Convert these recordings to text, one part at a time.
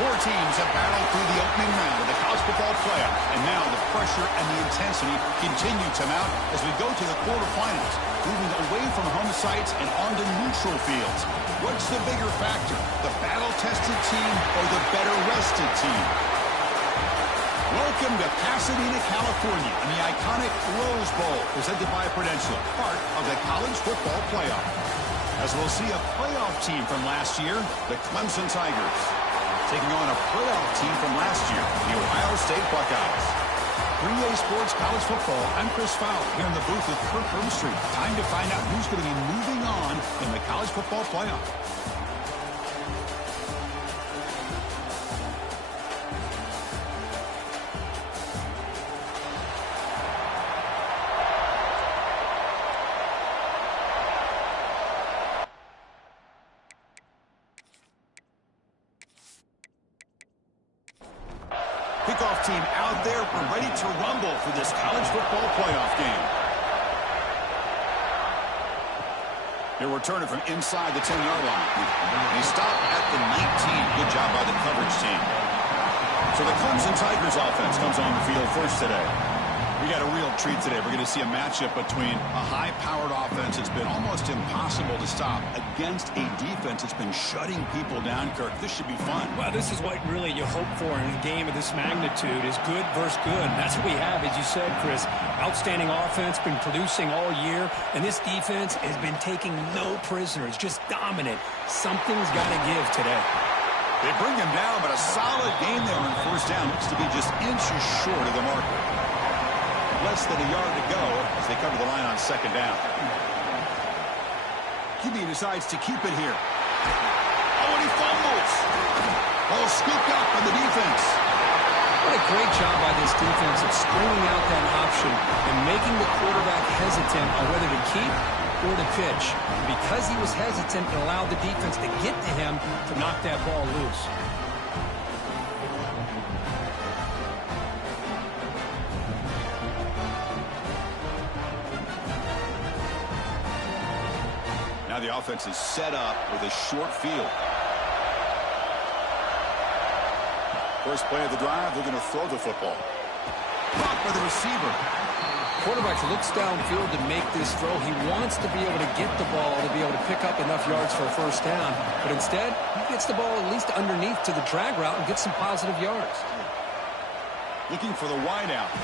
Four teams have battled through the opening round of the college football playoff, and now the pressure and the intensity continue to mount as we go to the quarterfinals, moving away from home sites and onto neutral fields. What's the bigger factor, the battle-tested team or the better-rested team? Welcome to Pasadena, California, and the iconic Rose Bowl, presented by Prudential, part of the college football playoff. As we'll see a playoff team from last year, the Clemson Tigers, taking on a playoff team from last year, the Ohio State Buckeyes. 3A Sports College Football, I'm Chris Fowler, here in the booth with Kirk Herbstreit. Time to find out who's going to be moving on in the college football playoff. Kickoff team out there. We're ready to rumble for this college football playoff game. Here we're turning from inside the 10-yard line. They stop at the 19. Good job by the coverage team. So the Clemson Tigers offense comes on the field first today. We got a real treat today. We're going to see a matchup between a high-powered offense that's been almost impossible to stop against a defense that's been shutting people down, Kirk. This should be fun. Well, this is what really you hope for in a game of this magnitude is good versus good. And that's what we have, as you said, Chris. Outstanding offense, been producing all year, and this defense has been taking no prisoners, just dominant. Something's got to give today. They bring him down, but a solid game there on first down. Looks to be just inches short of the marker. Less than a yard to go as they cover the line on second down. QB decides to keep it here. Oh, and he fumbles. Ball scooped up on the defense. What a great job by this defense of stringing out that option and making the quarterback hesitant on whether to keep or to pitch. Because he was hesitant, it allowed the defense to get to him to knock that ball loose. Now the offense is set up with a short field. First play of the drive, they're going to throw the football. Caught by the receiver. Quarterback looks downfield to make this throw. He wants to be able to get the ball to be able to pick up enough yards for a first down. But instead, he gets the ball at least underneath to the drag route and gets some positive yards. Looking for the wideout.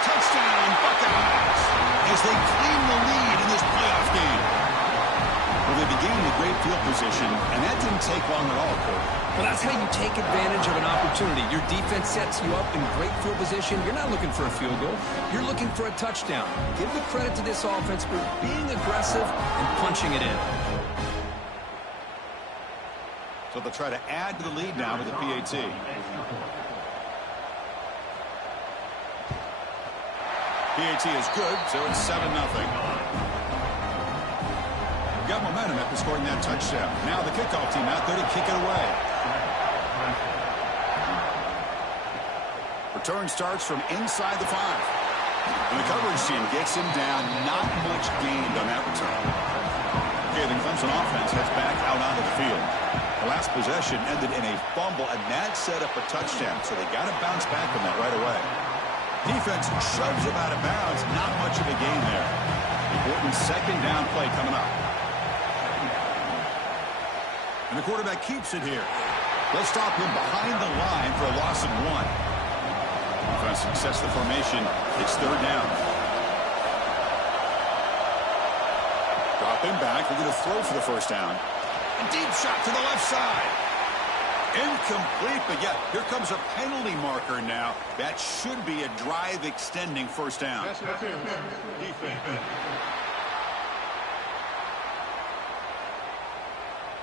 Touchdown, Buckeyes, as they claim the lead in this playoff game. Well, they began with great field position, and that didn't take long at all, Cole. Well, that's how you take advantage of an opportunity. Your defense sets you up in great field position. You're not looking for a field goal. You're looking for a touchdown. Give the credit to this offense for being aggressive and punching it in. So they'll try to add to the lead now with the PAT. PAT is good, so it's 7-0. Got momentum after scoring that touchdown. Now the kickoff team out there to kick it away. Return starts from inside the 5. And the coverage team gets him down. Not much gained on that return. Okay, the Clemson offense heads back out onto the field. The last possession ended in a fumble, and that set up a touchdown, so they got to bounce back from that right away. Defense shoves him out of bounds. Not much of a gain there. Important second down play coming up. And the quarterback keeps it here. They'll stop him behind the line for a loss of 1. Trying to success the formation. It's third down. Drop him back. They're going to throw for the first down. A deep shot to the left side. Incomplete, but yet here comes a penalty marker now. That should be a drive-extending first down. That's it. Defense.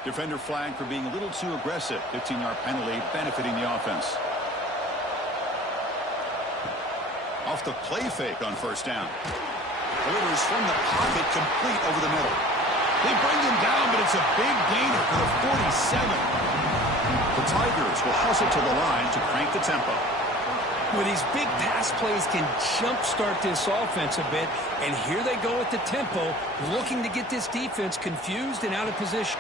Defender flagged for being a little too aggressive. 15-yard penalty benefiting the offense. Off the play fake on first down. Delivers from the pocket complete over the middle. They bring him down, but it's a big gainer for the 47. The Tigers will hustle to the line to crank the tempo. Well, these big pass plays can jumpstart this offense a bit, and here they go at the tempo, looking to get this defense confused and out of position.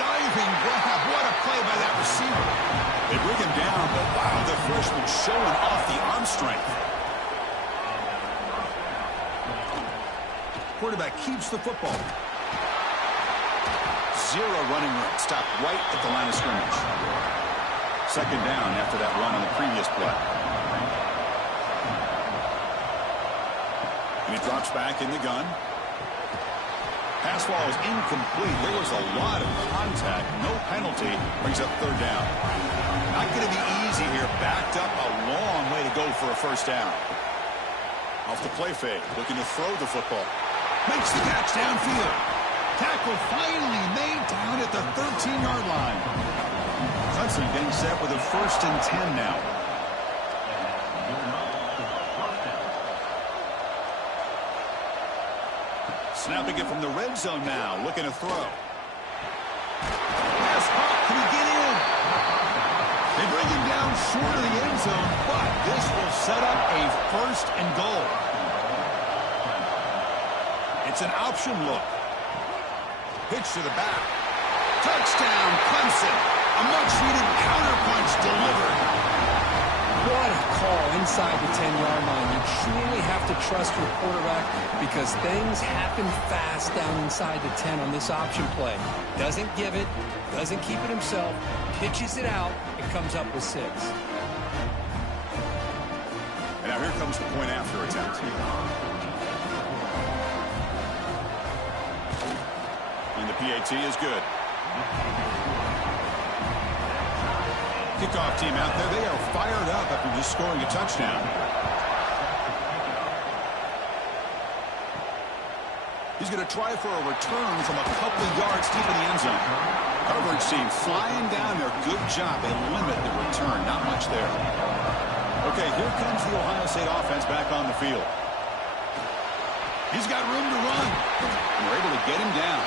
diving grab. What a play by that receiver. They bring him down, but wow, the freshman showing off the arm strength. Quarterback keeps the football. Zero running room. Stopped right at the line of scrimmage. Second down after that run on the previous play. And he drops back in the gun. Pass ball is incomplete. There was a lot of contact. No penalty. Brings up third down. Not going to be easy here. Backed up a long way to go for a first down. Off the play fake. Looking to throw the football. Makes the catch downfield. Tackle finally made down at the 13-yard line. Clemson getting set with a 1st and 10 now. Snapping it from the red zone now. Looking to throw. Pass caught. Can he get in? They bring him down short of the end zone, but this will set up a 1st and goal. It's an option look. Pitch to the back. Touchdown, Clemson. A much-needed counterpunch delivered. What a call inside the 10-yard line. You truly have to trust your quarterback because things happen fast down inside the 10 on this option play. Doesn't give it, doesn't keep it himself, pitches it out, and comes up with 6. And now here comes the point after attempt. And the PAT is good. Kickoff team out there. They are fired up after just scoring a touchdown. He's going to try for a return from a couple of yards deep in the end zone. Coverage team flying down there. Good job. They limit the return. Not much there. Okay, here comes the Ohio State offense back on the field. He's got room to run. And they're able to get him down.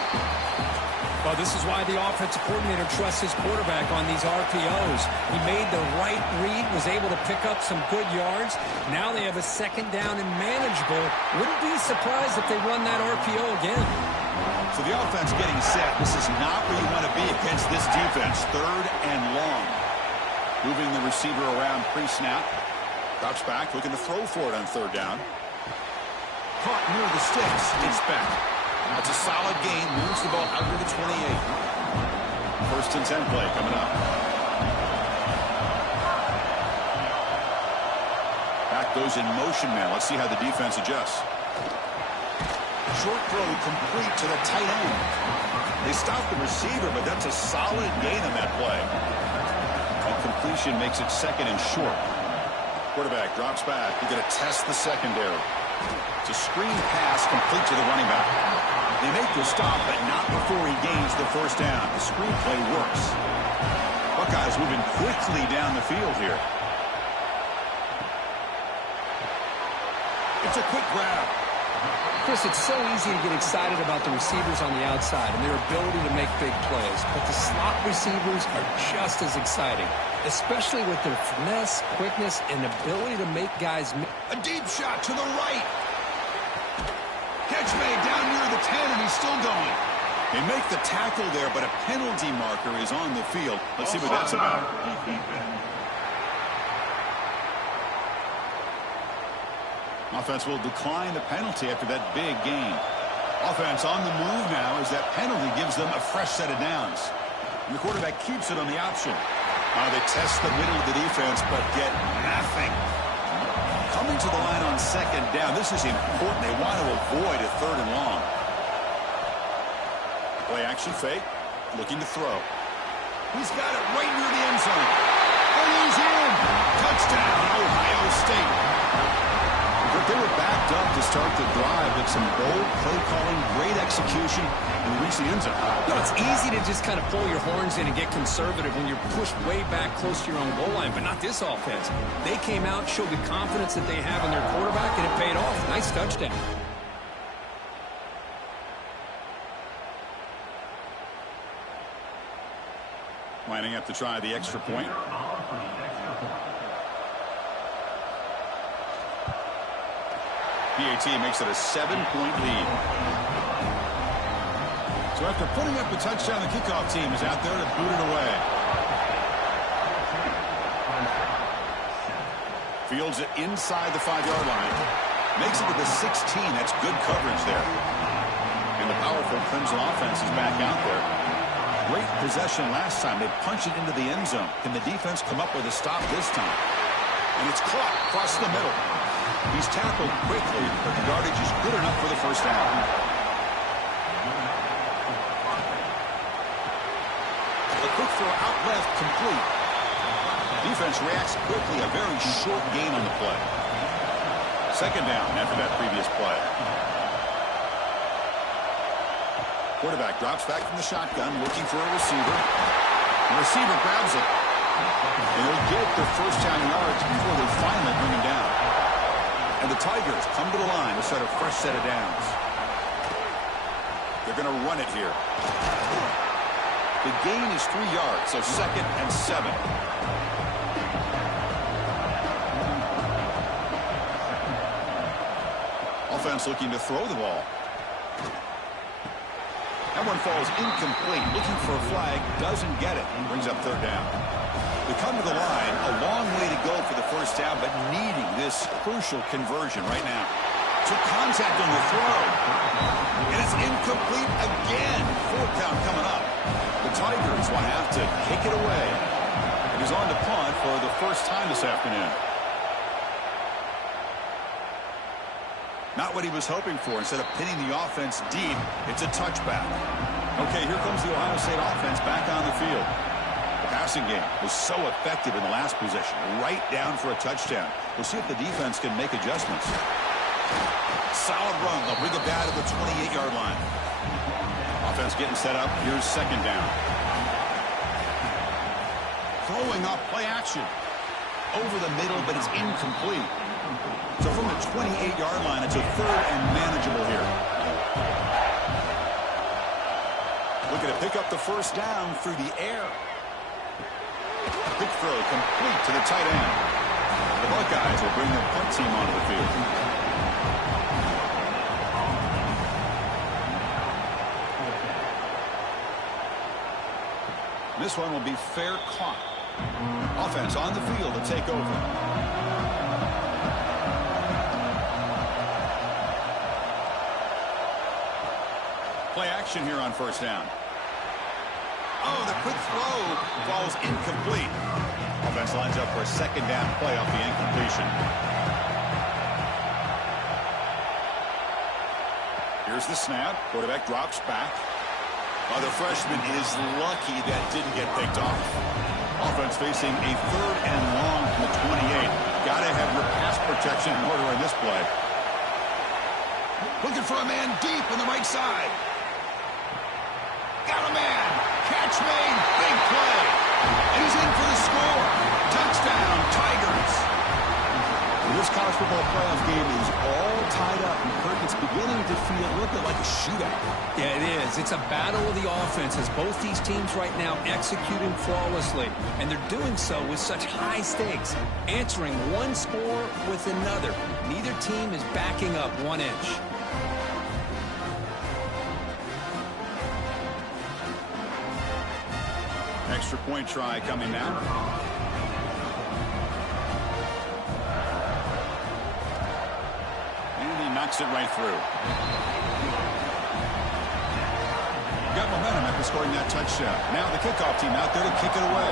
Well, this is why the offensive coordinator trusts his quarterback on these RPOs. He made the right read, was able to pick up some good yards. Now they have a 2nd down and manageable. Wouldn't be surprised if they run that RPO again. So the offense getting set. This is not where you want to be against this defense. 3rd and long. Moving the receiver around pre-snap. Drops back, looking to throw for it on 3rd down. Caught near the sticks. It's back. That's a solid gain. Moves the ball out to the 28. 1st and 10 play coming up. Back goes in motion now. Let's see how the defense adjusts. Short throw complete to the tight end. They stopped the receiver, but that's a solid gain on that play. And completion makes it 2nd and short. Quarterback drops back. He's going to test the secondary. It's a screen pass complete to the running back. They make the stop, but not before he gains the 1st down. The screen play works. Buckeyes moving quickly down the field here. It's a quick grab. Chris, it's so easy to get excited about the receivers on the outside and their ability to make big plays. But the slot receivers are just as exciting, especially with their finesse, quickness, and ability to make guys miss. A deep shot to the right. Catch made down near the 10, and he's still going. They make the tackle there, but a penalty marker is on the field. Let's see what that's about. Offense will decline the penalty after that big gain. Offense on the move now as that penalty gives them a fresh set of downs. And the quarterback keeps it on the option. They test the middle of the defense, but get nothing. Coming to the line on 2nd down. This is important. They want to avoid a 3rd and long. Play action fake. Looking to throw. He's got it right near the end zone. And he's in. Touchdown, Ohio State. But they were backed up to start the drive, but some bold play calling, great execution, and reach the end zone. No, it's easy to just kind of pull your horns in and get conservative when you're pushed way back close to your own goal line, but not this offense. They came out, showed the confidence that they have in their quarterback, and it paid off. Nice touchdown. Lining up to try the extra point. PAT makes it a 7-point lead. So So after putting up a touchdown, the kickoff team is out there to boot it away. Fields it inside the 5-yard line. Makes it to the 16. That's good coverage there. And the powerful Crimson offense is back out there. Great possession last time. They punch it into the end zone. Can the defense come up with a stop this time? And it's caught across the middle. He's tackled quickly, but the yardage is good enough for the first down. A quick throw out left, complete. Defense reacts quickly. A very short gain on the play. Second down after that previous play. Quarterback drops back from the shotgun, looking for a receiver. The receiver grabs it. And they'll get their first down yards before they finally bring him down. And the Tigers come to the line to start a fresh set of downs. They're going to run it here. The gain is 3 yards, so 2nd and 7. Offense looking to throw the ball. That one falls incomplete. Looking for a flag. Doesn't get it. Brings up 3rd down. They come to the line. A long way to go for the first down, but needing this crucial conversion right now. So contact on the throw. And it's incomplete again. 4th down coming up. The Tigers will have to kick it away. And he's on to punt for the first time this afternoon. Not what he was hoping for. Instead of pinning the offense deep, it's a touchback. Okay, here comes the Ohio State offense back on the field. The passing game was so effective in the last possession. Right down for a touchdown. We'll see if the defense can make adjustments. Solid run. They'll bring it down to the 28-yard line. Offense getting set up. Here's 2nd down. Throwing up play action. Over the middle, but it's incomplete. So from the 28-yard line, it's a 3rd and manageable here. Looking to pick up the first down through the air. Quick throw complete to the tight end. The Buckeyes will bring their punt team onto the field. This one will be fair caught. Offense on the field to take over. Play action here on first down. Oh, the quick throw falls incomplete. Offense lines up for a 2nd down play off the incompletion. Here's the snap. Quarterback drops back. Oh, the freshman is lucky that didn't get picked off. Offense facing a 3rd and long from the 28. Got to have your pass protection in order on this play. Looking for a man deep on the right side. Got a man. Catch made. Big play. And he's in for the score. Touchdown, Tigers. This college football playoff game is all tied up. And Kirk, it's beginning to feel a little bit like a shootout. Yeah, it is. It's a battle of the offenses. Both these teams right now executing flawlessly. And they're doing so with such high stakes. Answering one score with another. Neither team is backing up 1 inch. Extra point try coming now. And he knocks it right through. Got momentum after scoring that touchdown. Now the kickoff team out there to kick it away.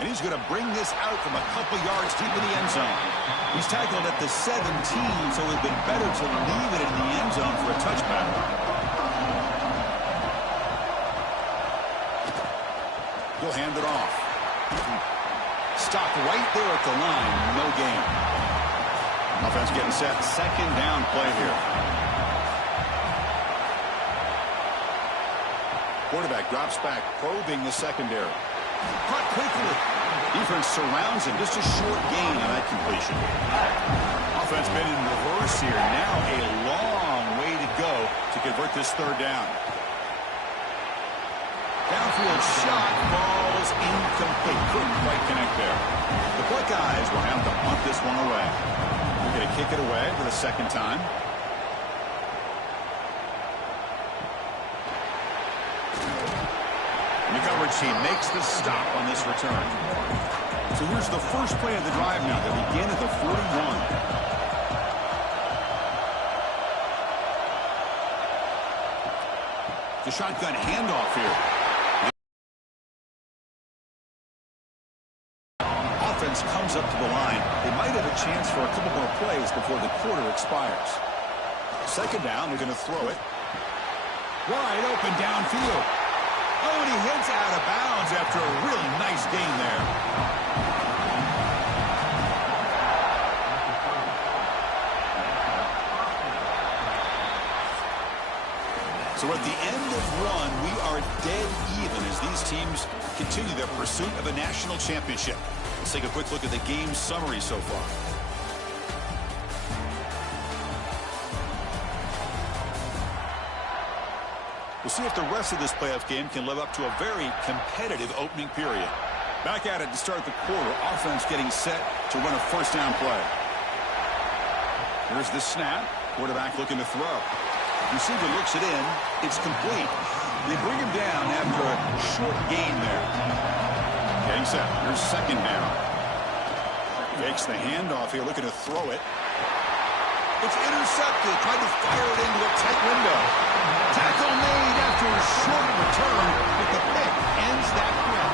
And he's going to bring this out from a couple yards deep in the end zone. He's tackled at the 17, so it would have been better to leave it in the end zone for a touchback. He'll hand it off. Stopped right there at the line. No gain. Offense getting set. 2nd down play here. Quarterback drops back, probing the secondary. Caught quickly. Defense surrounds him. Just a short gain on that completion. Offense been in reverse here. Now a long way to go to convert this 3rd down. Downfield shot falls incomplete. Couldn't quite connect there. The Buckeyes will have to punt this one away. They're going to kick it away for the 2nd time. team makes the stop on this return. So here's the first play of the drive now. They begin at the 41. The shotgun handoff here. Offense comes up to the line. They might have a chance for a couple more plays before the quarter expires. Second down, they're going to throw it. Wide open downfield. Oh, and he hits out of bounds after a really nice gain there. So at the end of one, we are dead even as these teams continue their pursuit of a national championship. Let's take a quick look at the game summary so far. We'll see if the rest of this playoff game can live up to a very competitive opening period. Back at it to start the quarter. Offense getting set to run a first down play. Here's the snap. Quarterback looking to throw. Receiver looks it in. It's complete. They bring him down after a short gain there. Getting set. Here's second down. Takes the handoff here, looking to throw it. It's intercepted. Tried to fire it into a tight window. Tackle made after a short return, but the pick ends that play.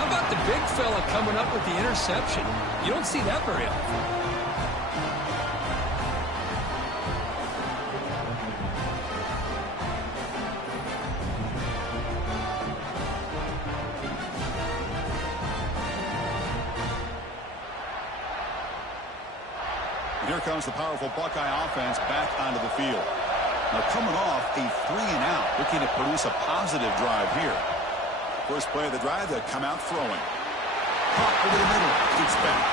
How about the big fella coming up with the interception? You don't see that very often. Here comes the powerful Buckeye offense back onto the field. Now coming off a 3-and-out, looking to produce a positive drive here. First play of the drive, they'll come out throwing. Caught over the middle, gets back.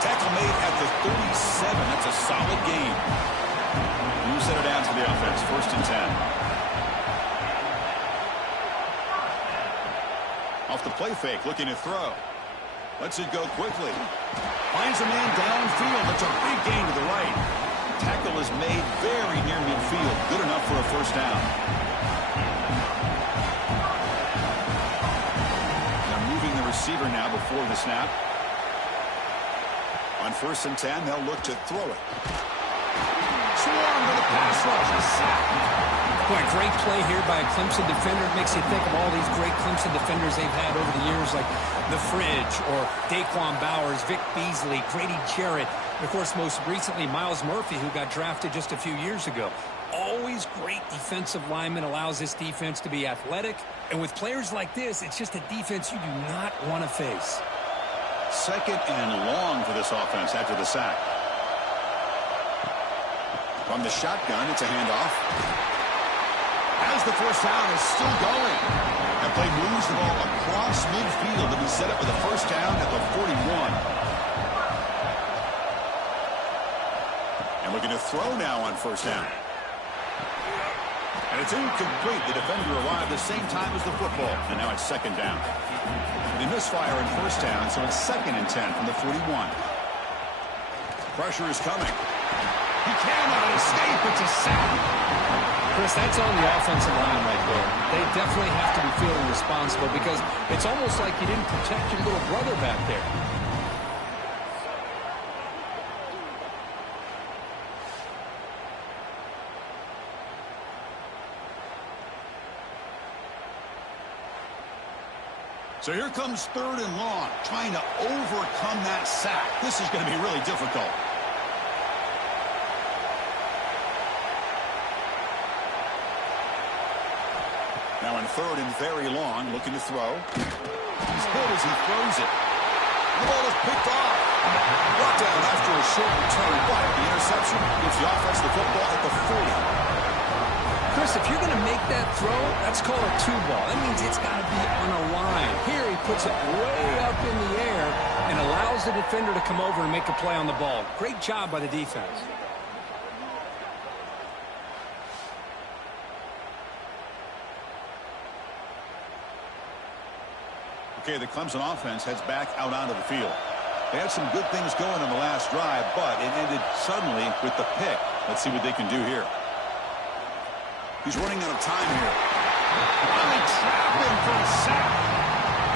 Tackle made at the 37. That's a solid gain. You set it down to the offense, 1st and 10. Off the play fake, looking to throw. Lets it go quickly. Finds a man downfield. That's a big gain to the right. Tackle is made very near midfield. Good enough for a first down. Now moving the receiver now before the snap. On 1st and 10, they'll look to throw it. Swarm to the pass rush. A sack. Boy, great play here by a Clemson defender. It makes you think of all these great Clemson defenders they've had over the years, like the Fridge or Daquan Bowers, Vic Beasley, Grady Jarrett, and of course most recently Miles Murphy, who got drafted just a few years ago. Always great defensive lineman, allows this defense to be athletic, and with players like this, it's just a defense you do not want to face. Second and long for this offense after the sack. From the shotgun, it's a handoff. As the first down is still going. That play moves the ball across midfield to be set up with a first down at the 41. And we're going to throw now on first down. And it's incomplete. The defender arrived the same time as the football. And now it's second down. They misfire in first down, so it's 2nd and 10 from the 41. Pressure is coming. He cannot escape. It's a sack. Chris, that's on the offensive line right there. They definitely have to be feeling responsible because it's almost like you didn't protect your little brother back there. So here comes 3rd and long, trying to overcome that sack. This is going to be really difficult. Now in 3rd and very long, looking to throw. He's hit as he throws it. The ball is picked off. Brought down after a short return, but the interception gives the offense the football at the 40. Chris, if you're going to make that throw, that's called a 2-ball. That means it's got to be on a line. Here he puts it way up in the air and allows the defender to come over and make a play on the ball. Great job by the defense. Okay, the Clemson offense heads back out onto the field. They had some good things going on the last drive, but it ended suddenly with the pick. Let's see what they can do here. He's running out of time here. Oh, they trap him for a sack.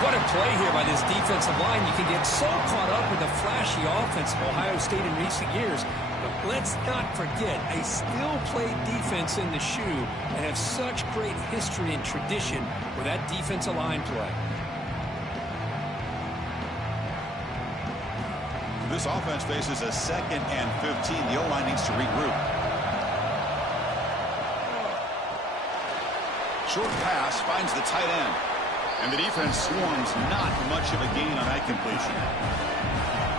What a play here by this defensive line. You can get so caught up with the flashy offense of Ohio State in recent years. But let's not forget, they still play defense in the shoe and have such great history and tradition with that defensive line play. This offense faces a 2nd and 15. The O-line needs to regroup. Short pass finds the tight end. And the defense swarms not much of a gain on that completion.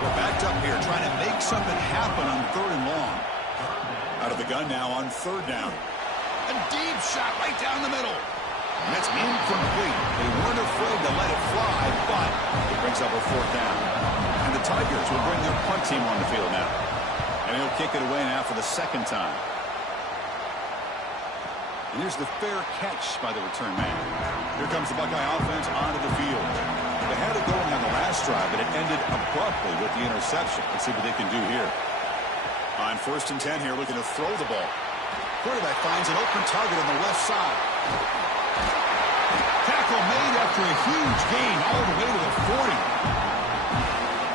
We're backed up here trying to make something happen on 3rd and long. Out of the gun now on 3rd down. A deep shot right down the middle. And it's incomplete. They weren't afraid to let it fly, but it brings up a 4th down. And the Tigers will bring their punt team on the field now. And he'll kick it away now for the 2nd time. And here's the fair catch by the return man. Here comes the Buckeye offense onto the field. They had it going on the last drive, but it ended abruptly with the interception. Let's see what they can do here. On 1st and 10 here, looking to throw the ball. Quarterback finds an open target on the left side. Tackle made after a huge gain all the way to the 40.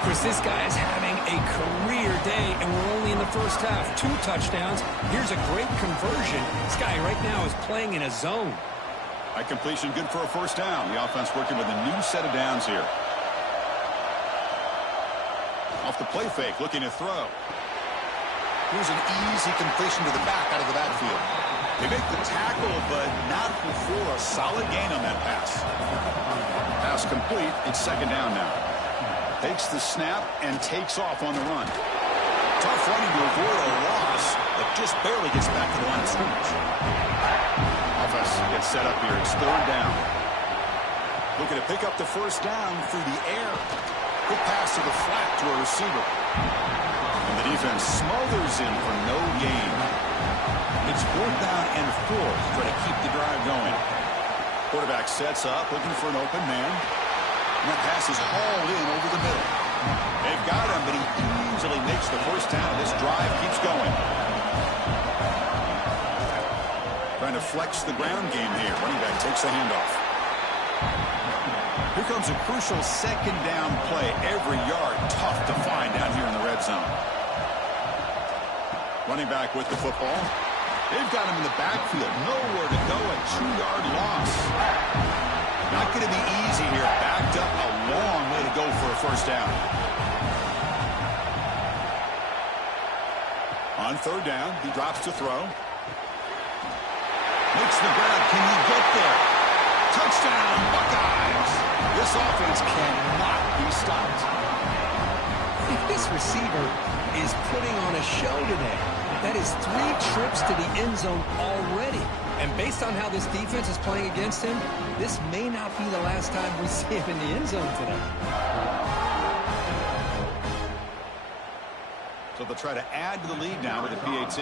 Chris, this guy is having a career day, and we're only in the first half. 2 touchdowns. Here's a great conversion. This guy right now is playing in a zone. That completion good for a 1st down. The offense working with a new set of downs here. Off the play fake, looking to throw. Here's an easy completion to the back out of the backfield. They make the tackle, but not before a solid gain on that pass. Pass complete. It's 2nd down now. Takes the snap and takes off on the run. Tough running to avoid a loss, but just barely gets back to the line of scrimmage. Offense gets set up here. It's 3rd down. Looking to pick up the 1st down through the air. Quick pass to the flat to a receiver. And the defense smothers him for no gain. It's 4th down and 4. Try to keep the drive going. Quarterback sets up, looking for an open man. And that pass is hauled in over the middle. They've got him, but he easily makes the 1st down. This drive keeps going. Trying to flex the ground game here. Running back takes the handoff. Here comes a crucial 2nd down play. Every yard tough to find down here in the red zone. Running back with the football. They've got him in the backfield. Nowhere to go. A 2-yard loss. Not going to be easy here. Backed up a long way to go for a 1st down. On 3rd down, he drops to throw. Makes the grab. Can he get there? Touchdown, Buckeyes. This offense cannot be stopped. This receiver is putting on a show today. That is 3 trips to the end zone already. And based on how this defense is playing against him, this may not be the last time we see him in the end zone today. So they'll try to add to the lead now with a PAT.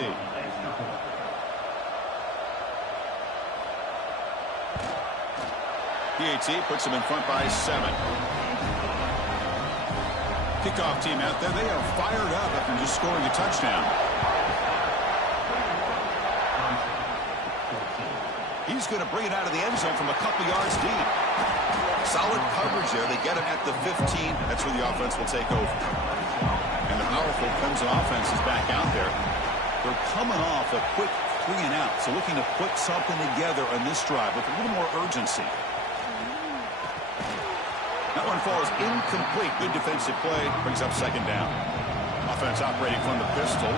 PAT puts them in front by 7. Kickoff team out there. They are fired up after just scoring a touchdown. He's going to bring it out of the end zone from a couple yards deep. Solid coverage there. They get him at the 15. That's where the offense will take over. And the powerful Clemson offense is back out there. They're coming off a quick 3 and out. So looking to put something together on this drive with a little more urgency. That one falls incomplete. Good defensive play. Brings up 2nd down. Offense operating from the pistol.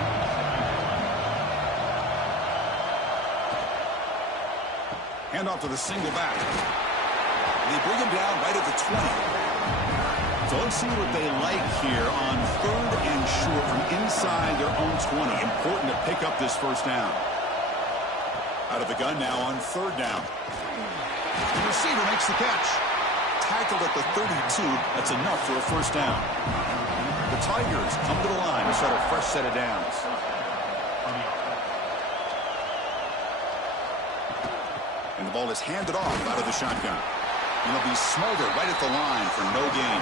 Hand off to the single back. They bring him down right at the 20. So let's see what they like here on 3rd and short from inside their own 20. Important to pick up this 1st down. Out of the gun now on 3rd down. The receiver makes the catch. Tackled at the 32. That's enough for a 1st down. The Tigers come to the line to start a fresh set of downs. And the ball is handed off out of the shotgun. And they'll be smothered right at the line for no gain.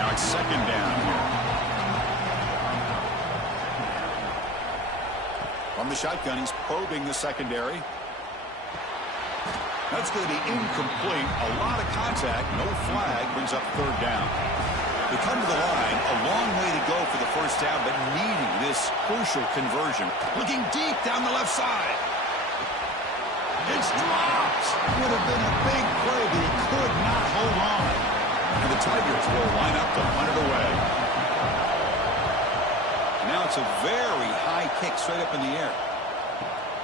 Now it's 2nd down here. From the shotgun, he's probing the secondary. That's going to be incomplete. A lot of contact. No flag. Brings up third down. They come to the line. A long way to go for the first down, but needing this crucial conversion. Looking deep down the left side. It's dropped. Would have been a big play, but he could not hold on. And the Tigers will line up to punt it away. Now it's a very high kick straight up in the air.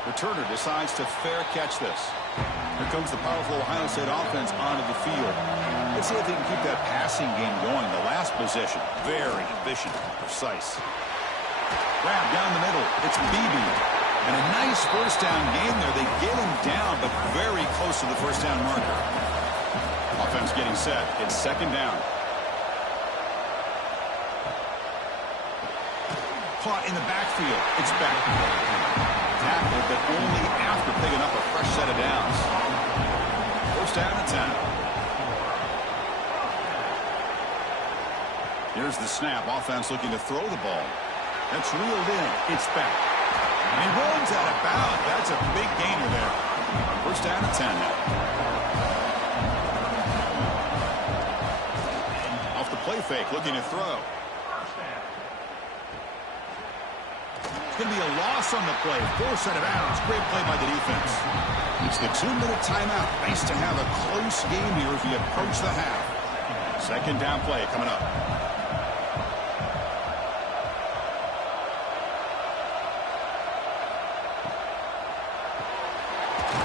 Returner decides to fair catch this. Here comes the powerful Ohio State offense onto the field. Let's see if they can keep that passing game going. The last possession, very efficient, precise. Grab down the middle. It's Beebe. And a nice first down game there. They get him down, but very close to the first down marker. Offense getting set. It's second down. Caught in the backfield. It's back. Tackle, but only after picking up a fresh set of downs. First down and 10. Here's the snap. Offense looking to throw the ball. That's reeled in. It's back. And he runs out of bounds. That's a big gainer there. First down and 10 now. Off the play fake, looking to throw. It's going to be a loss on the play. Force out of bounds. Great play by the defense. It's the 2-minute timeout. Nice to have a close game here as we approach the half. Second down play coming up.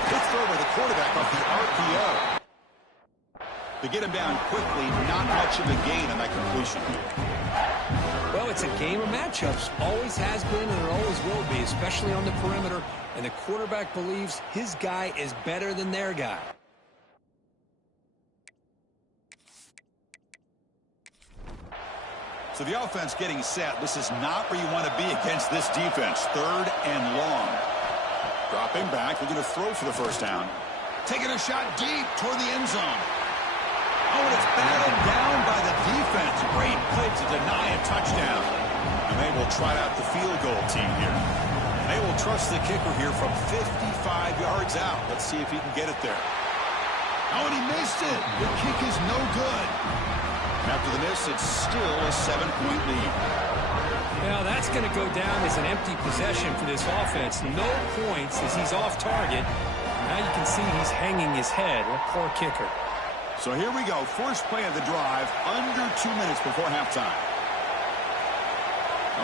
Good throw by the quarterback off the RPO. To get him down quickly, not much of a gain on that completion. Well, it's a game of matchups. Always has been and it always will be, especially on the perimeter. And the quarterback believes his guy is better than their guy. So the offense getting set. This is not where you want to be against this defense. Third and long. Dropping back. Looking to throw for the first down. Taking a shot deep toward the end zone. Oh, and it's batted down by the defense. Great play to deny a touchdown. And they will try out the field goal team here. They will trust the kicker here from 55 yards out. Let's see if he can get it there. Oh, and he missed it. The kick is no good. After the miss, it's still a 7-point lead. Now, that's going to go down as an empty possession for this offense. No points as he's off target. Now you can see he's hanging his head. What poor kicker. So here we go. First play of the drive, under 2 minutes before halftime.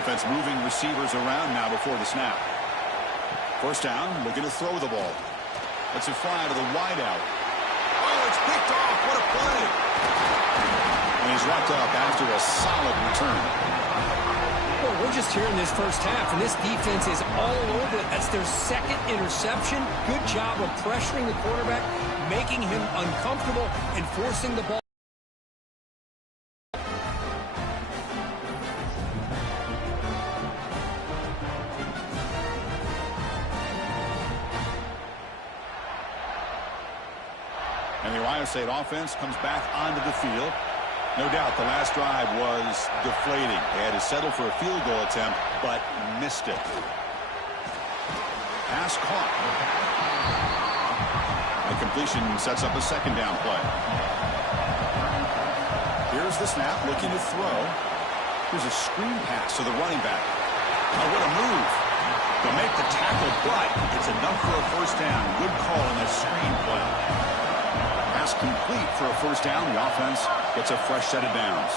Offense moving receivers around now before the snap. First down, looking to throw the ball. Let's it fly to the wideout. Oh, it's picked off. What a play. And he's wrapped up after a solid return. Well, we're just here in this first half, and this defense is all over it. That's their second interception. Good job of pressuring the quarterback, making him uncomfortable, and forcing the ball. And the Ohio State offense comes back onto the field. No doubt the last drive was deflating. They had to settle for a field goal attempt, but missed it. Pass caught. The completion sets up a second down play. Here's the snap, looking to throw. Here's a screen pass to the running back. Oh, what a move. They'll make the tackle, but it's enough for a first down. Good call on that screen play. Pass complete for a first down. The offense gets a fresh set of downs.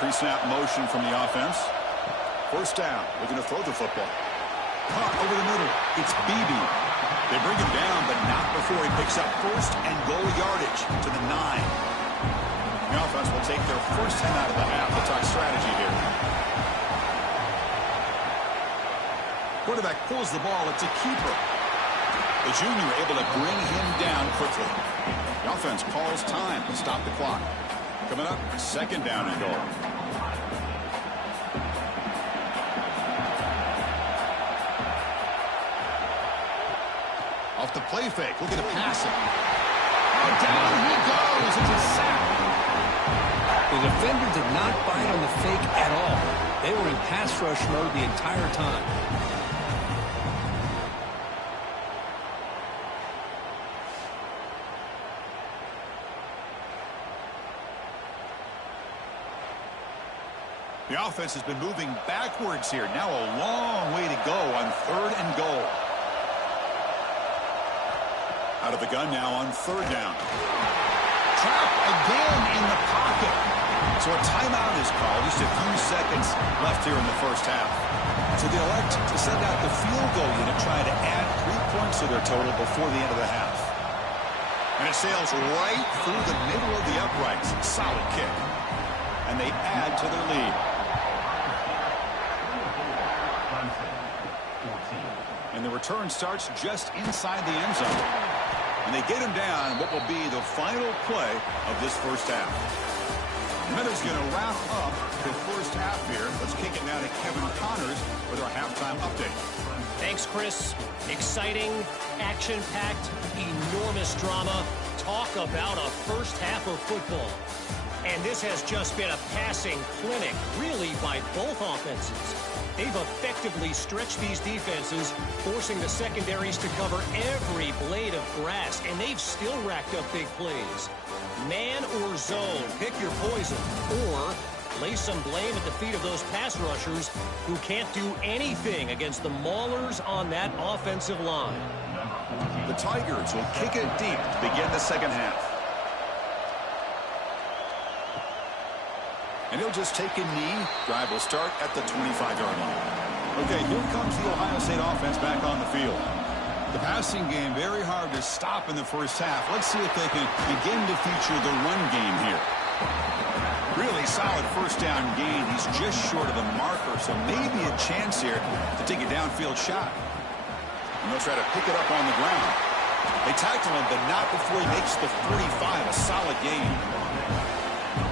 Pre-snap motion from the offense. First down. Looking to throw the football. Caught over the middle. It's Beebe. They bring him down, but not before he picks up first and goal yardage to the 9. The offense will take their first 10 out of the half. We'll talk strategy here. Quarterback pulls the ball. It's a keeper. The junior able to bring him down quickly. The offense calls time to stop the clock. Coming up, second down and goal. Off the play fake, looking to pass it. Oh, down he goes. It's a sack. The defender did not bite on the fake at all. They were in pass rush mode the entire time. The offense has been moving backwards here. Now a long way to go on 3rd and goal. Out of the gun now on 3rd down. Trapped again in the pocket. So a timeout is called. Just a few seconds left here in the first half. So they elect to send out the field goal unit, trying to add 3 points to their total before the end of the half. And it sails right through the middle of the uprights. Solid kick. And they add to their lead. And the return starts just inside the end zone. And they get him down what will be the final play of this first half. Miller's going to wrap up the first half here. Let's kick it now to Kevin Connors with our halftime update. Thanks, Chris. Exciting, action-packed, enormous drama. Talk about a first half of football. And this has just been a passing clinic, really, by both offenses. They've effectively stretched these defenses, forcing the secondaries to cover every blade of grass, and they've still racked up big plays. Man or zone, pick your poison, or lay some blame at the feet of those pass rushers who can't do anything against the maulers on that offensive line. The Tigers will kick it deep to begin the second half. And he'll just take a knee. Drive will start at the 25-yard line. Okay, here comes the Ohio State offense back on the field. The passing game very hard to stop in the first half. Let's see if they can begin to feature the run game here. Really solid first down gain. He's just short of the marker, so maybe a chance here to take a downfield shot. And they'll try to pick it up on the ground. They tackle him, but not before he makes the 45. A solid gain.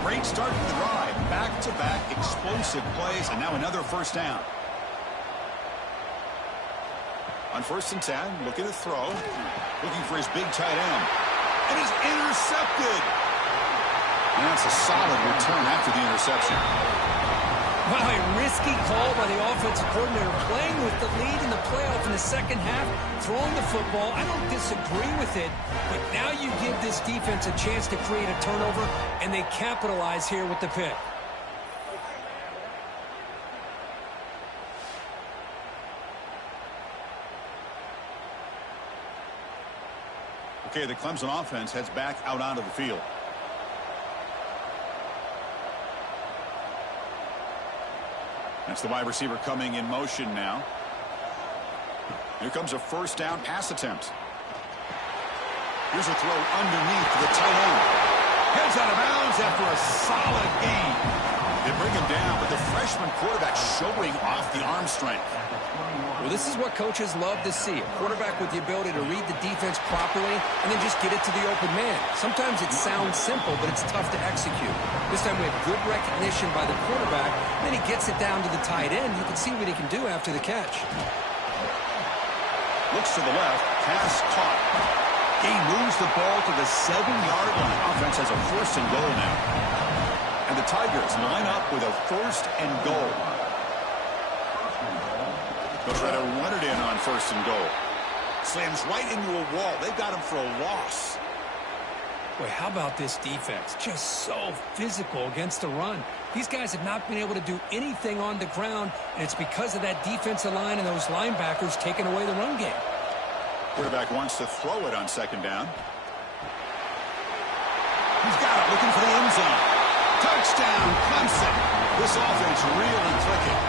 Great start to the drive. Back-to-back explosive plays, and now another first down. On 1st and 10, looking to throw. Looking for his big tight end. And he's intercepted. And that's a solid return after the interception. Wow, a risky call by the offensive coordinator, playing with the lead in the playoff in the second half, throwing the football. I don't disagree with it, but now you give this defense a chance to create a turnover, and they capitalize here with the pick. Okay, the Clemson offense heads back out onto the field. That's the wide receiver coming in motion now. Here comes a first down pass attempt. Here's a throw underneath to the tight end. Heads out of bounds after a solid gain. They bring him down, but the freshman quarterback showing off the arm strength. Well, this is what coaches love to see. A quarterback with the ability to read the defense properly and then just get it to the open man. Sometimes it sounds simple, but it's tough to execute. This time we have good recognition by the quarterback. Then he gets it down to the tight end. You can see what he can do after the catch. Looks to the left. Pass caught. He moves the ball to the 7-yard line. Offense has a 1st and goal now. And the Tigers line up with a 1st and goal. They'll try to run it in on 1st and goal. Slams right into a wall. They've got him for a loss. Boy, how about this defense? Just so physical against the run. These guys have not been able to do anything on the ground, and it's because of that defensive line and those linebackers taking away the run game. Quarterback wants to throw it on 2nd down. He's got it, looking for the end zone. Touchdown, Clemson. This offense really clicking.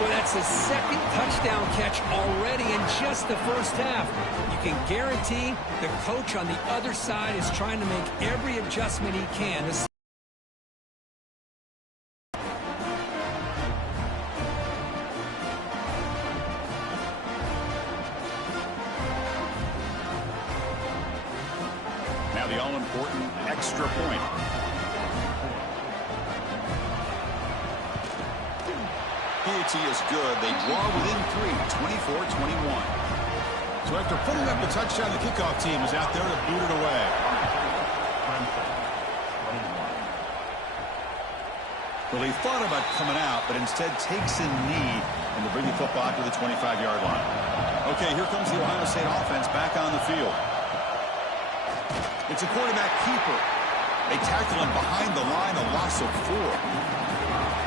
Well, that's his 2nd touchdown catch already in just the first half. You can guarantee the coach on the other side is trying to make every adjustment he can. Now the all-important extra point. PAT is good. They draw within 3, 24-21. So after putting up the touchdown, the kickoff team is out there to boot it away. Well, he thought about coming out, but instead takes a knee and to bring the football to the 25-yard line. Okay, here comes the Ohio State offense back on the field. It's a quarterback keeper. They tackle him behind the line, a loss of 4.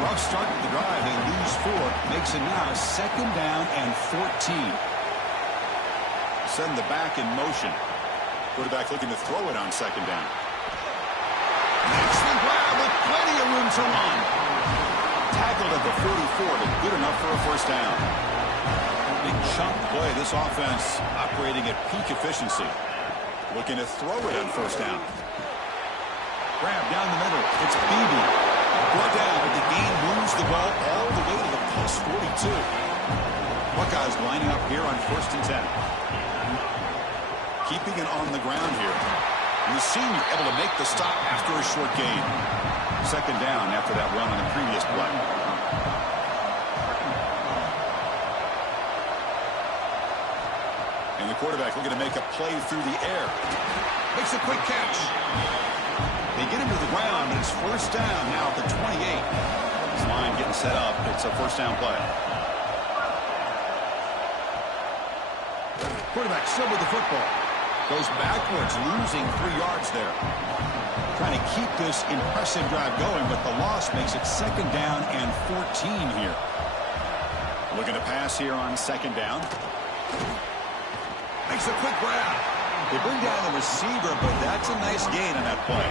Rough start to the drive. They lose 4. Makes it now 2nd down and 14. Send the back in motion. Quarterback looking to throw it on 2nd down. Makes the grab with plenty of room to run. Tackled at the 44, but good enough for a 1st down. Big chunk play. This offense operating at peak efficiency. Looking to throw it on 1st down. Grab down the middle. It's Beebe. Brought down, but the game moves the ball all the way to the plus 42. Buckeyes lining up here on 1st and 10. Keeping it on the ground here. And the senior able to make the stop after a short gain. 2nd down after that run on the previous play. And the quarterback looking to make a play through the air. Makes a quick catch. They get him to the ground, but it's 1st down now at the 28. This line getting set up. It's a 1st down play. Quarterback still with the football. Goes backwards, losing 3 yards there. Trying to keep this impressive drive going, but the loss makes it 2nd down and 14 here. Looking to pass here on 2nd down. Makes a quick grab. They bring down the receiver, but that's a nice gain on that play.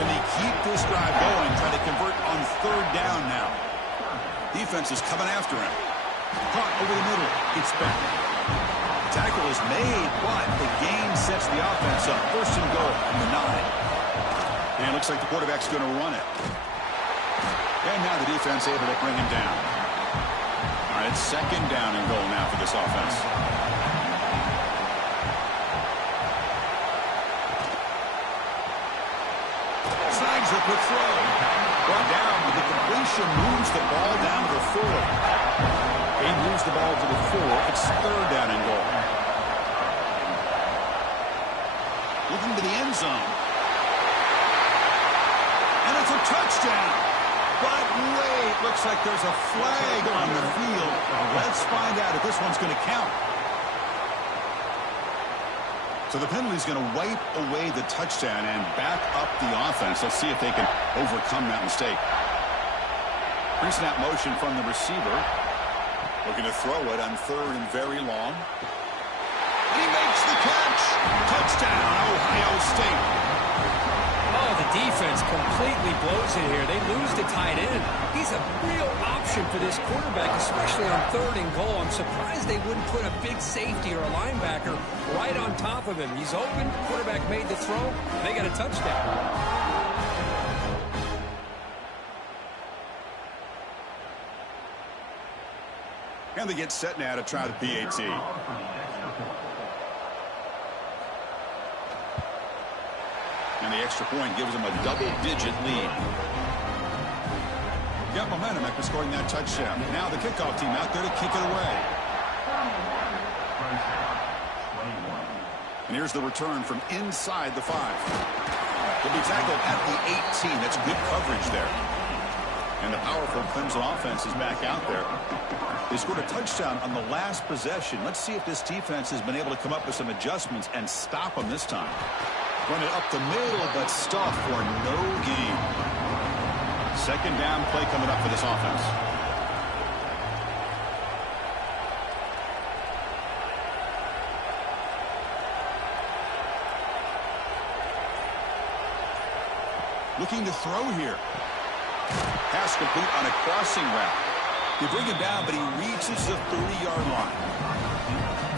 And they keep this drive going, trying to convert on 3rd down now. Defense is coming after him. Caught over the middle. It's back. Tackle is made, but the gain sets the offense up. 1st and goal from the 9. And it looks like the quarterback's going to run it. And now the defense able to bring him down. All right, it's 2nd down and goal now for this offense. Snags a quick throw. Brought down, but the completion moves the ball down to the 4. He moves the ball to the 4. It's 3rd down and goal. Looking to the end zone. And it's a touchdown. But wait, looks like there's a flag on the field. Let's find out if this one's going to count. So the penalty's going to wipe away the touchdown and back up the offense. Let's see if they can overcome that mistake. Pre-snap motion from the receiver. Looking to throw it on 3rd and very long. And he makes the catch. Touchdown, Ohio State. Oh, the defense completely blows it here. They lose the tight end. He's a real option for this quarterback, especially on 3rd and goal. I'm surprised they wouldn't put a big safety or a linebacker right on top of him. He's open. Quarterback made the throw. They got a touchdown. And they get set now to try the PAT. And the extra point gives them a double-digit lead. Got momentum after scoring that touchdown. Now the kickoff team out there to kick it away. And here's the return from inside the 5. He'll be tackled at the 18. That's good coverage there. And the powerful Clemson offense is back out there. They scored a touchdown on the last possession. Let's see if this defense has been able to come up with some adjustments and stop them this time. Run it up the middle, but stuffed for no gain. 2nd down play coming up for this offense. Looking to throw here. Pass complete on a crossing route. They bring him down, but he reaches the 30-yard line.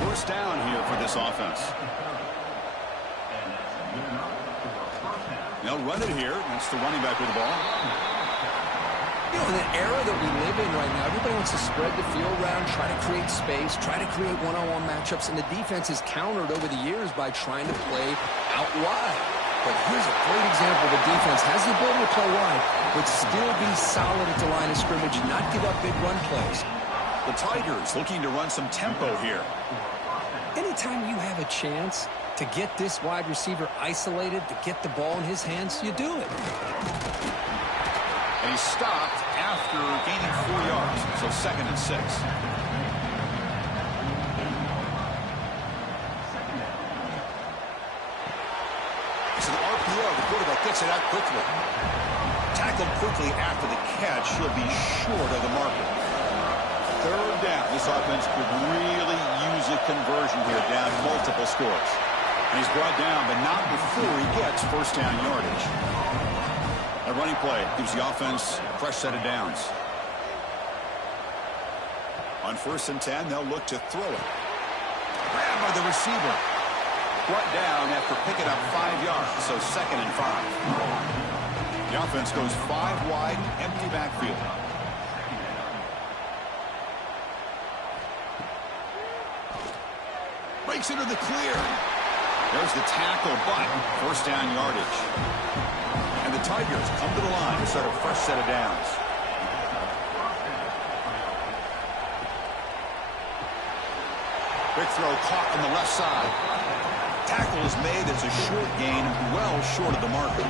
1st down here for this offense. They'll run it here. That's the running back with the ball. You know, in the era that we live in right now, everybody wants to spread the field around, try to create space, try to create one-on-one matchups, and the defense is countered over the years by trying to play out wide. But here's a great example. The defense has the ability to play wide, but still be solid at the line of scrimmage and not give up big run plays. The Tigers looking to run some tempo here. Anytime you have a chance to get this wide receiver isolated, to get the ball in his hands, you do it. And he stopped after gaining 4 yards, so 2nd and 6. It's an RPO. The quarterback gets it out quickly. Tackle tackled quickly after the catch. He'll be short of the marker. Third down. This offense could really use a conversion here, down multiple scores. And he's brought down, but not before he gets first down yardage. A running play gives the offense a fresh set of downs. On 1st and 10, they'll look to throw it. Grabbed by the receiver. Brought down after picking up 5 yards, so 2nd and 5. The offense goes 5 wide, empty backfield. Breaks into the clear. There's the tackle, but first down yardage. And the Tigers come to the line to start a fresh set of downs. Quick throw caught on the left side. Tackle is made. It's a short gain, well short of the marker.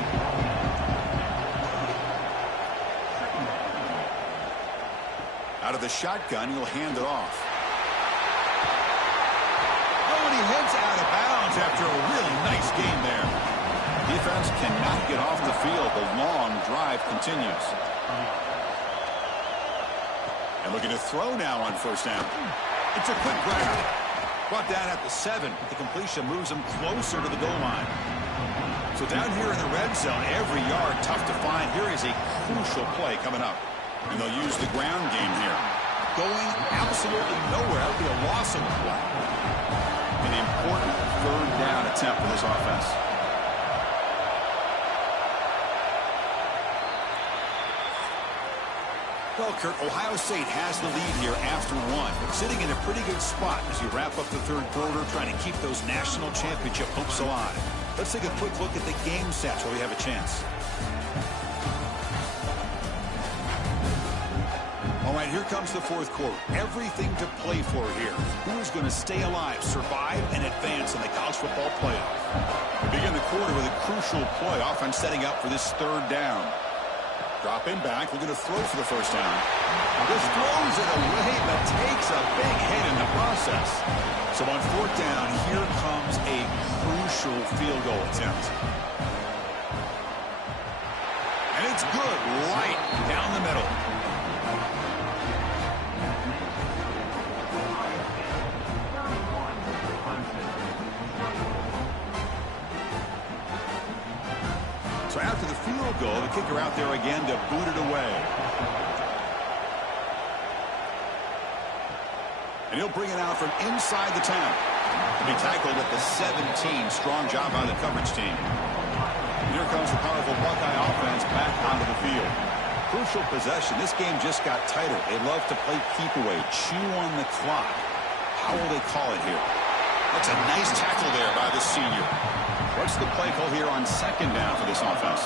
Out of the shotgun, he'll hand it off. Oh, and he heads out of bounds after a really nice game there. Defense cannot get off the field. The long drive continues. And looking to throw now on first down. It's a quick grab. Brought down at the 7. The completion moves him closer to the goal line. So down here in the red zone, every yard tough to find. Here is a crucial play coming up. And they'll use the ground game here. Going absolutely nowhere. That would be a loss of the play. An important third down attempt for this offense. Well, Kurt, Ohio State has the lead here after 1, but sitting in a pretty good spot as you wrap up the third quarter, trying to keep those national championship hopes alive. Let's take a quick look at the game stats where we have a chance. All right, here comes the fourth quarter. Everything to play for here. Who is going to stay alive, survive, and advance in the college football playoff? We begin the quarter with a crucial play. Offense setting up for this third down. Dropping back, looking to throw for the first down. This throws it away, but takes a big hit in the process. So on 4th down, here comes a crucial field goal attempt. And it's good, right down the middle. So after the field goal, the kicker out there again to boot it away. And he'll bring it out from inside the 10. To be tackled at the 17. Strong job by the coverage team. And here comes the powerful Buckeye offense back onto the field. Crucial possession. This game just got tighter. They love to play keep away, chew on the clock. How will they call it here? That's a nice tackle there by the senior. What's the play call here on 2nd down for this offense?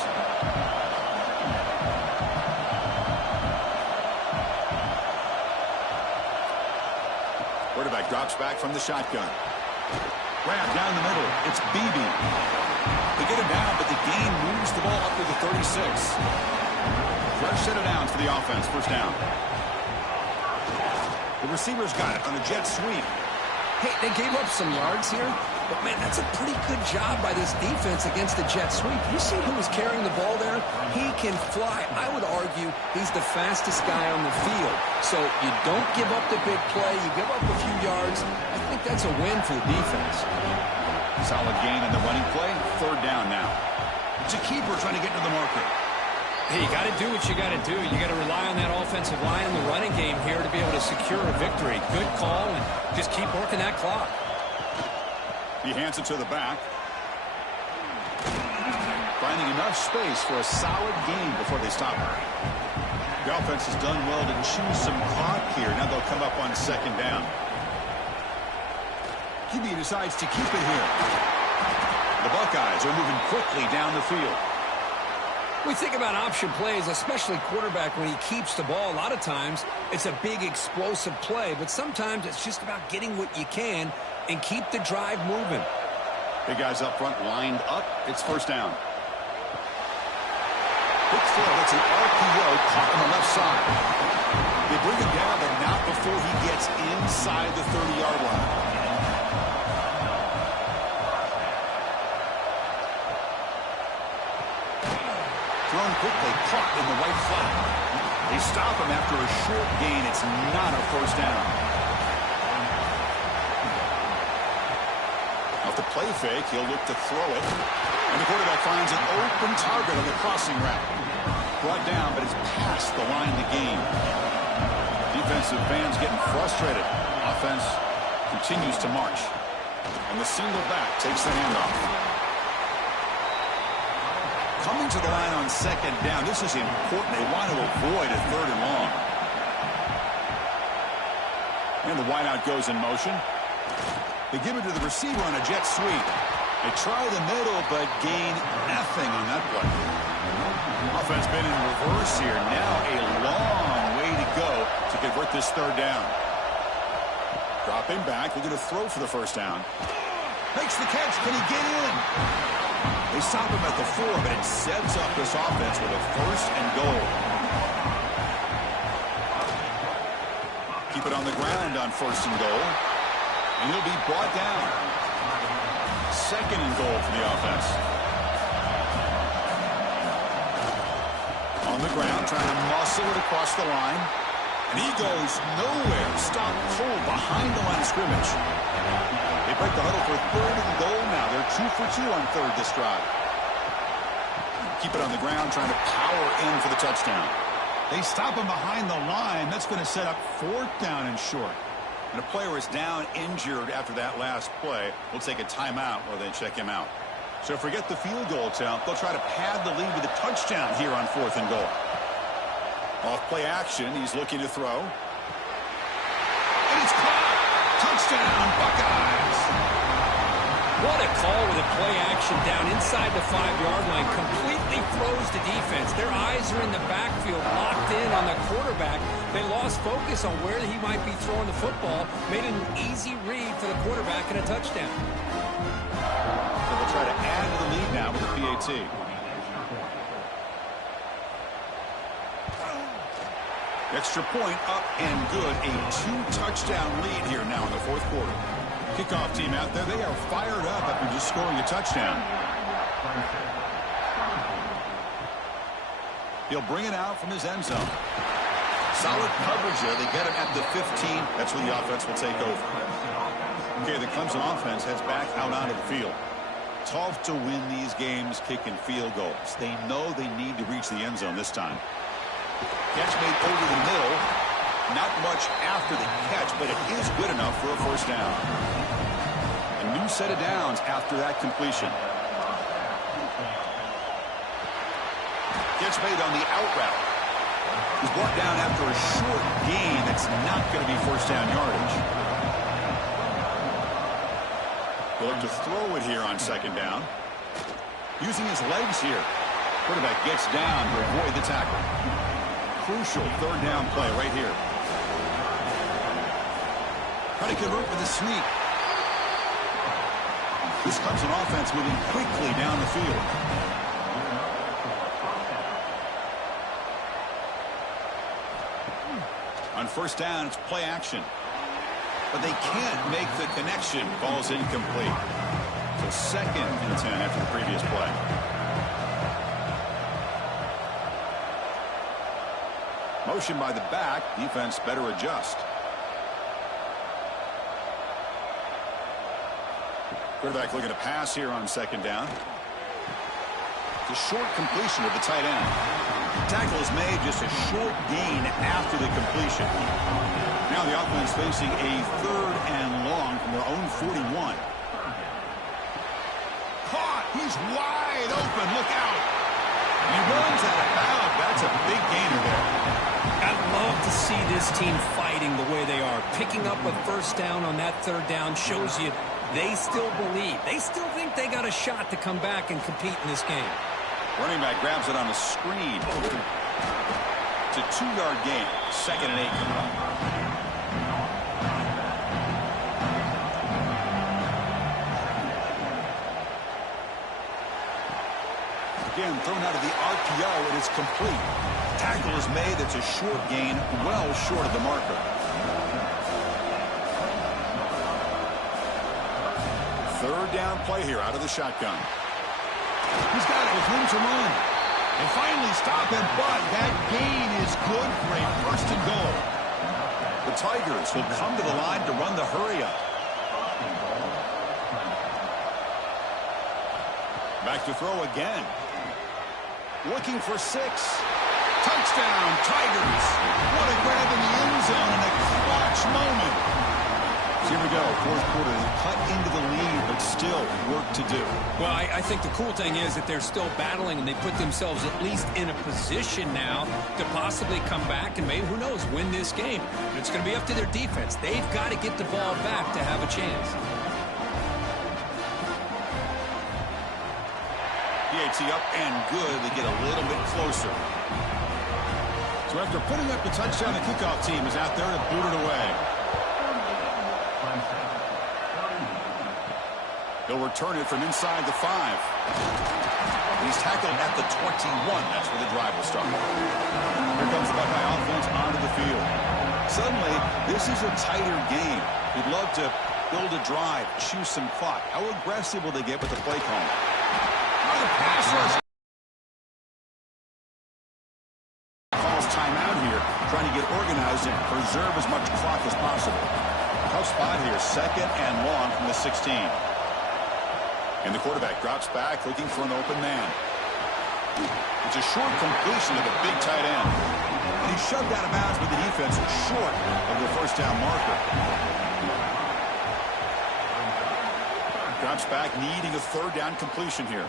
Quarterback drops back from the shotgun. Grab down the middle. It's Beebe. They get him down, but the gain moves the ball up to the 36. Fresh set of downs for the offense. First down. The receiver's got it on a jet sweep. Hey, they gave up some yards here, but, man, that's a pretty good job by this defense against the jet sweep. You see who was carrying the ball there? He can fly. I would argue he's the fastest guy on the field. So you don't give up the big play. You give up a few yards. I think that's a win for the defense. Solid gain on the running play. 3rd down now. It's a keeper trying to get to the marker. Hey, you got to do what you got to do. You got to rely on that offensive line in the running game here to be able to secure a victory. Good call, and just keep working that clock. He hands it to the back. Finding enough space for a solid gain before they stop her. The offense has done well to chew some clock here. Now they'll come up on 2nd down. QB decides to keep it here. The Buckeyes are moving quickly down the field. We think about option plays, especially quarterback, when he keeps the ball. A lot of times, it's a big explosive play, but sometimes it's just about getting what you can and keep the drive moving. Big guys up front lined up. It's first down. Quick throw. It's an RPO caught on the left side. They bring him down, but not before he gets inside the 30-yard line. Throw thrown quickly, caught in the right flat. They stop him after a short gain. It's not a first down. Off the play fake, he'll look to throw it. And the quarterback finds an open target on the crossing route. Brought down, but it's past the line to gain. Defensive fans getting frustrated. Offense continues to march. And the single back takes the handoff. Coming to the line on second down. This is important. They want to avoid a third and long. And the wideout goes in motion. They give it to the receiver on a jet sweep. They try the middle, but gain nothing on that play. Offense been in reverse here. Now a long way to go to convert this third down. Dropping back, looking to throw for the first down. Makes the catch. Can he get in? They stop him at the 4, but it sets up this offense with a first and goal. Keep it on the ground on first and goal. And he'll be brought down. Second and goal for the offense. On the ground, trying to muscle it across the line. And he goes nowhere. Stop cold behind the line of scrimmage. They break the huddle for third and goal now. They're 2 for 2 on third this drive. Keep it on the ground, trying to power in for the touchdown. They stop him behind the line. That's going to set up fourth down and short. And a player is down injured after that last play. We'll take a timeout while they check him out. So forget the field goal attempt. They'll try to pad the lead with a touchdown here on fourth and goal. Off play action. He's looking to throw. And it's caught. Touchdown, Buckeyes. What a call with a play action down inside the 5-yard line. Completely froze the defense. Their eyes are in the backfield, locked in on the quarterback. They lost focus on where he might be throwing the football. Made an easy read for the quarterback and a touchdown. So they'll try to add to the lead now with the PAT. Extra point up and good. A 2-touchdown lead here now in the fourth quarter. Kickoff team out there. They are fired up after just scoring a touchdown. He'll bring it out from his end zone. Solid coverage there. They get him at the 15. That's where the offense will take over. Okay, the Clemson offense heads back out onto the field. Tough to win these games kicking field goals. They know they need to reach the end zone this time. Catch made over the middle. Not much after the catch, but it is good enough for a first down. A new set of downs after that completion. Catch made on the out route. He's brought down after a short gain. That's not going to be first down yardage. He'll look to throw it here on second down. Using his legs here. Quarterback gets down to avoid the tackle. Crucial third down play right here. Trying to convert with a sneak. This comes an offense moving quickly down the field. On first down, it's play action. But they can't make the connection. Ball's incomplete. So second and 10 after the previous play. Motion by the back. Defense better adjust. Quarterback looking to pass here on second down. It's a short completion of the tight end. Tackle is made, just a short gain after the completion. Now the offense facing a third and long from their own 41. Caught! He's wide open. Look out! He runs out of bounds. That's a big gainer there. I love to see this team fighting the way they are. Picking up a first down on that third down shows you they still believe. They still think they got a shot to come back and compete in this game. Running back grabs it on the screen. It's a 2-yard gain. Second and 8. Again, thrown out of the RPO. It is complete. Tackle is made. It's a short gain, well short of the marker. Third down play here out of the shotgun. He's got it with room to run. They finally stop him, but that gain is good for a first and goal. The Tigers will come to the line to run the hurry-up. Back to throw again. Looking for 6. Touchdown, Tigers. What a grab in the end zone in a clutch moment. Here we go. Fourth quarter. Cut into the lead, but still work to do. Well, I think the cool thing is that they're still battling, and they put themselves at least in a position now to possibly come back and maybe, who knows, win this game. And it's going to be up to their defense. They've got to get the ball back to have a chance. PAT up and good. They get a little bit closer. So after putting up the touchdown, the kickoff team is out there to boot it away. He'll return it from inside the 5. He's tackled at the 21. That's where the drive will start. Here comes the Buckeye offense onto the field. Suddenly, this is a tighter game. You'd love to build a drive, choose some clock. How aggressive will they get with the play call? The pass rush. Calls timeout here, trying to get organized and preserve as much clock as possible. Tough spot here, 2nd and long from the 16. And the quarterback drops back, looking for an open man. It's a short completion to the big tight end. And he's shoved out of bounds, but the defense is short of the first down marker. Drops back, needing a 3rd down completion here.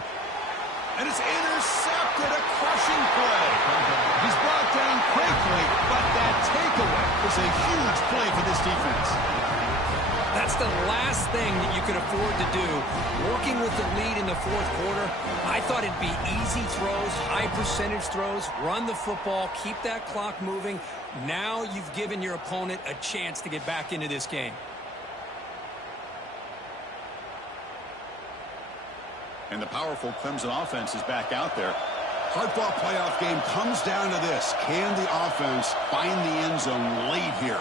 And it's intercepted, a crushing play. He's brought down quickly, but that takeaway is a huge play for this defense. That's the last thing that you could afford to do. Working with the lead in the 4th quarter, I thought it'd be easy throws, high percentage throws, run the football, keep that clock moving. Now you've given your opponent a chance to get back into this game. And the powerful Clemson offense is back out there. Hard-fought playoff game comes down to this. Can the offense find the end zone late here?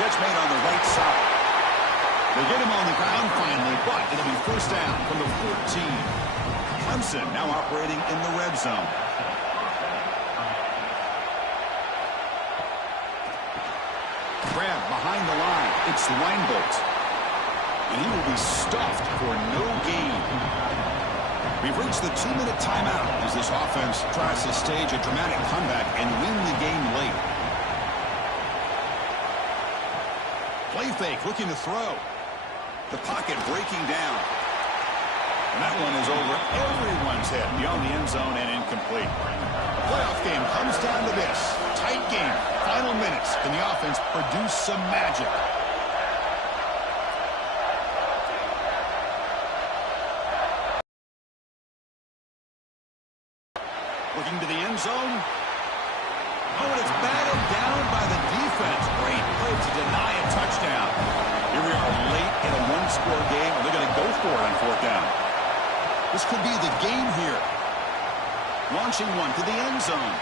Catch made on the right side. They get him on the ground finally, but it'll be first down from the 14. Clemson now operating in the red zone. Grab behind the line. It's the Weinbolt. And he will be stuffed for no gain. We've reached the 2-minute timeout as this offense tries to stage a dramatic comeback and win the game late. Play fake, looking to throw. The pocket breaking down. And that one is over everyone's head beyond the end zone and incomplete. The playoff game comes down to this. Tight game, final minutes. Can the offense produce some magic? Looking to the end zone. Oh, and it's batted down by the defense. Great play to deny a touchdown. Here we are late in a one-score game, and they're going to go for it on 4th down. This could be the game here. Launching one to the end zone.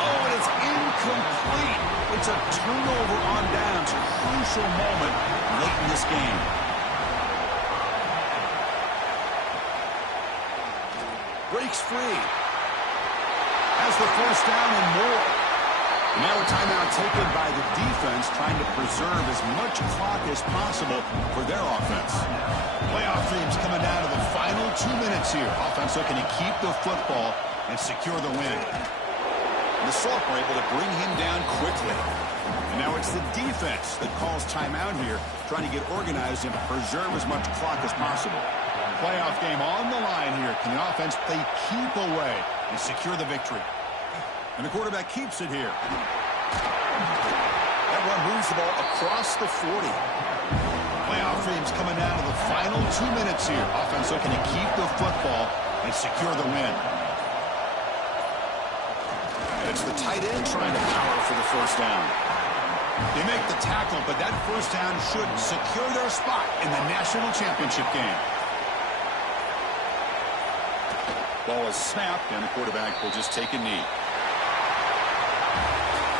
Oh, and it's incomplete. It's a turnover on downs. A crucial moment late in this game. Breaks free. Has the first down and more. Now a timeout taken by the defense, trying to preserve as much clock as possible for their offense. Playoff dreams coming down to the final 2 minutes here. Offense looking to keep the football and secure the win. And the Salk were able to bring him down quickly. And now it's the defense that calls timeout here, trying to get organized and preserve as much clock as possible. Playoff game on the line here. Can the offense play keep away and secure the victory? And the quarterback keeps it here. That one moves the ball across the 40. Playoff dreams coming down to the final 2 minutes here. Offense looking to keep the football and secure the win. And it's the tight end trying to power for the first down. They make the tackle, but that first down should secure their spot in the national championship game. Ball is snapped, and the quarterback will just take a knee.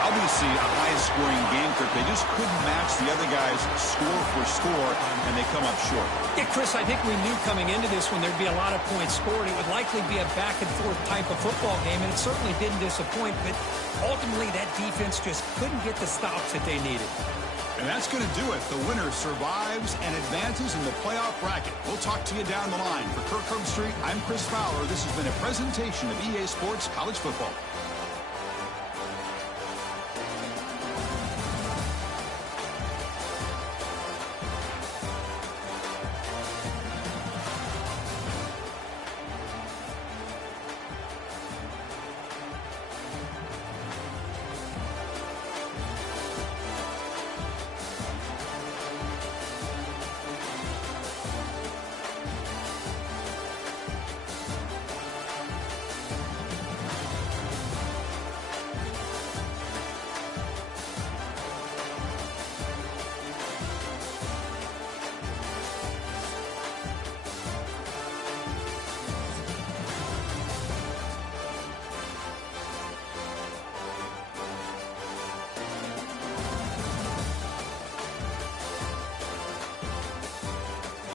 Obviously, a high-scoring game, Kirk. They just couldn't match the other guys score for score, and they come up short. Yeah, Chris, I think we knew coming into this one there'd be a lot of points scored. It would likely be a back-and-forth type of football game, and it certainly didn't disappoint. But ultimately, that defense just couldn't get the stops that they needed. And that's going to do it. The winner survives and advances in the playoff bracket. We'll talk to you down the line. For Kirk Herbstreit, I'm Chris Fowler. This has been a presentation of EA Sports College Football.